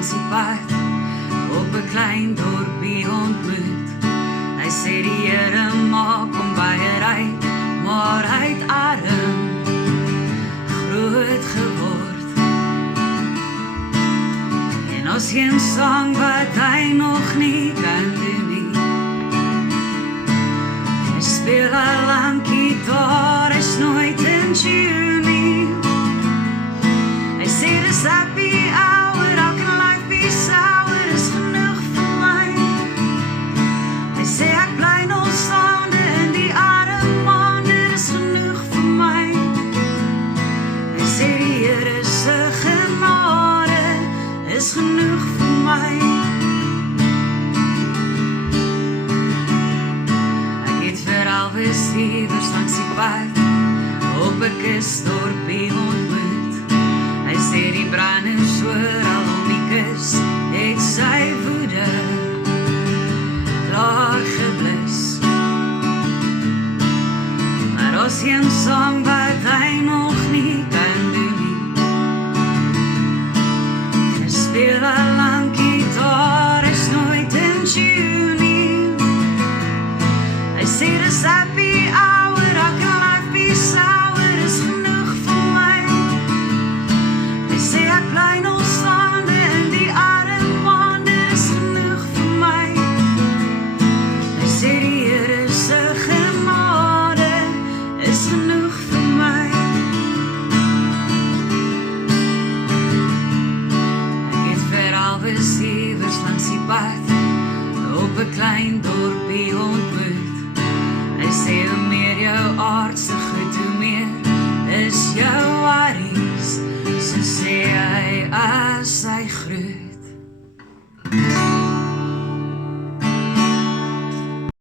langs die pad op 'n klein dorpie ontmoet. Hy sê die Here maak hom baie ryk, maar hy het arm groot geword. En as geen sang wat hy nog nie kan doen nie. Hy speel al lang gitaar, hy's nooit in tune nie. Hy sê dis happy hour, how can life be sour, is genoeg vir my. Hy sê ek bly nog staande in die arm maande, is genoeg vir my. Hy sê die Here se genade is genoeg vir my. Ek het vir Elvis iewers langs die pad op 'n kusdorpie ontmoet. Hy sê die branders oral om die kus het sy woede klaar geblus. Maar as geen sang wat hy nog nie kan doen nie. Hy speel al lang gitaar, hy's nooit in tune nie. Hy sê dis happy hour, how can life be sour, is genoeg vir my. Hy sê ek bly nog staande in die arm maande, is genoeg vir my. Hy sê die Here se genade is genoeg vir my. Ek het vir Elvis iewers langs die pad op 'n klein dorpie ontmoet. Hy sê hoe meer jou aardse goed, hoe meer is jou worries, so sê hy as hy groet.